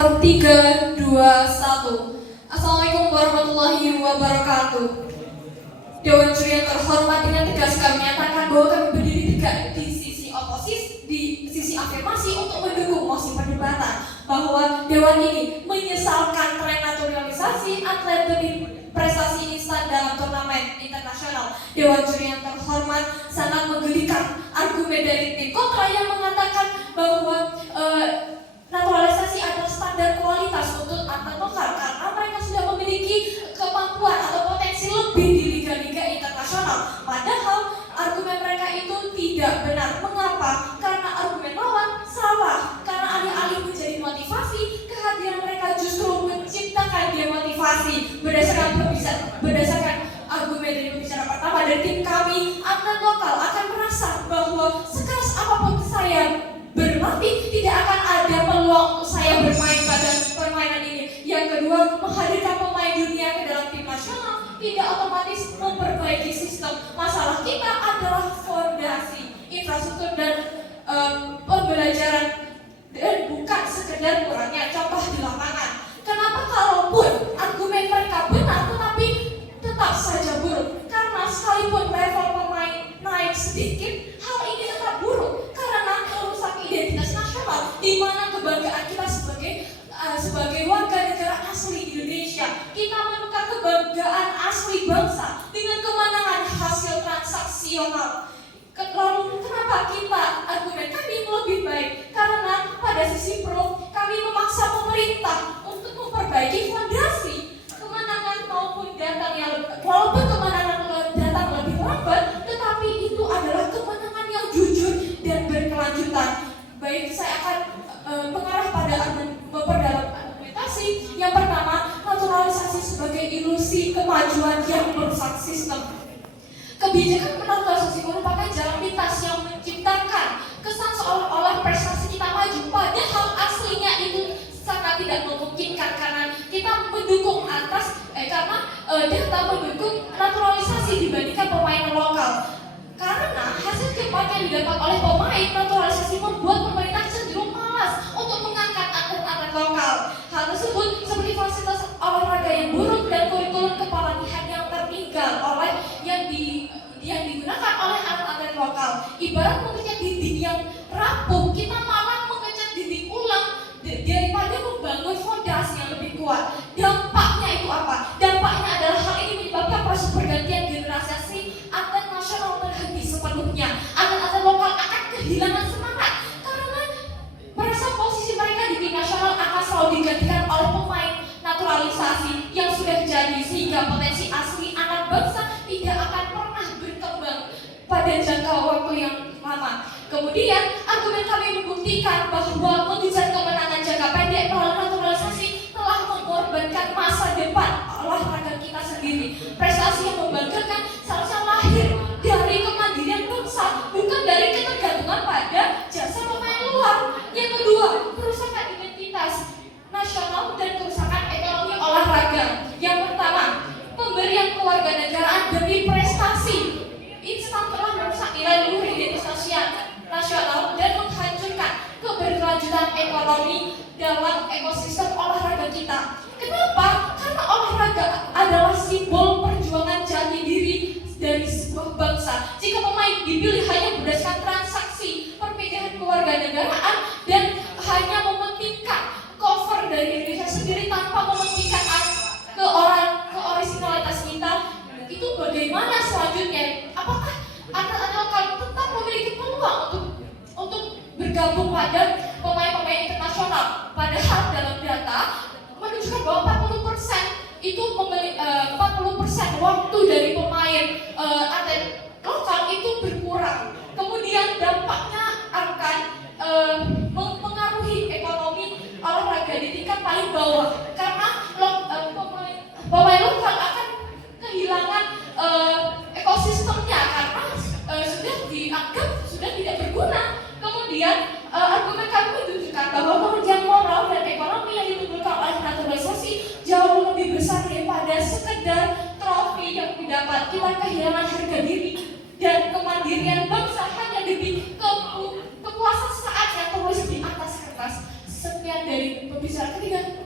3, 2, 1. Assalamualaikum warahmatullahi wabarakatuh. Dewan Juri yang terhormat, dengan tegas kami menyatakan bahwa kami berdiri tegak di sisi oposisi, di sisi afirmasi untuk mendukung mosi perdebatan bahwa Dewan ini menyesalkan tren naturalisasi atlet demi prestasi instan dalam turnamen internasional. Dewan Juri yang terhormat sangat menggelikan argumen dari tim kontra yang mengatakan bahwa naturalisasi adalah standar kualitas untuk atlet lokal karena mereka sudah memiliki kemampuan atau potensi lebih di liga-liga internasional. Padahal argumen mereka itu tidak benar. Mengapa? Karena argumen lawan salah. Karena alih-alih menjadi motivasi, kehadiran mereka justru menciptakan demotivasi. Berdasarkan argumen dari pembicara pertama dari tim kami, atlet lokal akan merasa bahwa sekeras apapun saya berlatih, tidak akan ada peluang untuk saya bermain pada permainan ini. Yang kedua, menghadirkan pemain dunia ke dalam tim nasional tidak otomatis memperbaiki sistem. Masalah kita adalah fondasi, infrastruktur dan pembelajaran, dan bukan sekedar kurangnya contoh di lapangan. Kenapa kalaupun argumen mereka benar tetapi tetap saja buruk? Karena sekalipun level pemain naik sedikit, hal ini tetap buruk karena merusak identitas nasional, di mana kebanggaan kita sebagai warga negara asli Indonesia. Kita menukar kebanggaan asli bangsa dengan kemenangan hasil transaksional. Lalu kenapa kita argumen kami lebih baik? Karena pada sisi pro kami memaksa pemerintah untuk memperbaiki fondasi. Kemenangan maupun walaupun kemenangan datang lebih lambat, tetapi itu adalah kemenangan yang jujur dan berkelanjutan. Baik, saya akan mengarah pada memperdalam argumentasi. Yang pertama, naturalisasi sebagai ilusi kemajuan yang merusak sistem. Kebijakan naturalisasi merupakan jalan pintas yang menciptakan kesan seolah-olah prestasi kita maju, padahal aslinya itu sangat tidak memungkinkan karena kita mendukung data mendukung naturalisasi dibandingkan pemain lokal. Karena hasil cepat yang didapat oleh pemain naturalisasi membuat pemerintah cenderung malas untuk mengangkat atlet-atlet lokal. Hal tersebut seperti fasilitas olahraga yang buruk dan kurikulum kepelatihan yang tertinggal yang digunakan oleh atlet-atlet lokal. Ibarat mengecat dinding yang rapuh, kita malah mengecat dinding ulang daripada membangun fondasi yang lebih kuat. Dampaknya itu apa? Dampaknya adalah hal ini menyebabkan proses pergantian generasi atlet nasional terhenti sepenuhnya. Atlet-atlet lokal akan kehilangan semangat karena merasa posisi mereka di tim nasional akan selalu digantikan oleh pemain naturalisasi yang sudah jadi, sehingga potensi asli anak bangsa tidak akan pernah berkembang pada jangka waktu yang lama. Kemudian argumen kami membuktikan bahwa mengejar kemenangan jangka pendek melalui naturalisasi telah mengorbankan masa depan olahraga kita sendiri. Prestasi yang membanggakan seharusnya lahir dari kemandirian bangsa, bukan dari ketergantungan pada jasa pemain luar. Yang kedua, kerusakan identitas nasional dan kerusakan ekonomi olahraga. Yang pertama, pemberian kewarganegaraan demi prestasi instan telah merusak nilai luhur identitas nasional dan menghancurkan keberlanjutan ekonomi dalam ekosistem olahraga kita. Kenapa? Karena olahraga adalah simbol perjuangan jati diri dari sebuah bangsa. Jika pemain dipilih hanya berdasarkan transaksi perpindahan kewarganegaraan dan hanya mementingkan cover dari Indonesia sendiri tanpa mementingkan originalitas kita, itu bagaimana selanjutnya? Apakah atlet-atlet lokal tetap memiliki peluang untuk bergabung pada pemain-pemain internasional? Padahal dalam data menunjukkan bahwa 40% itu 40% waktu dari pemain atlet lokal itu berkurang. Kemudian dampaknya akan mempengaruhi ekonomi olahraga di tingkat paling bawah karena pemain lokal akan kehilangan ekosistemnya karena sudah dianggap sudah tidak berguna. Kemudian argumen kami menunjukkan bahwa kerugian moral dan ekonomi yang ditimbulkan oleh naturalisasi jauh lebih besar daripada sekedar trofi yang didapat. Kita kehilangan harga diri dan kemandirian bangsa hanya demi kepuasan saat yang terus ketiga.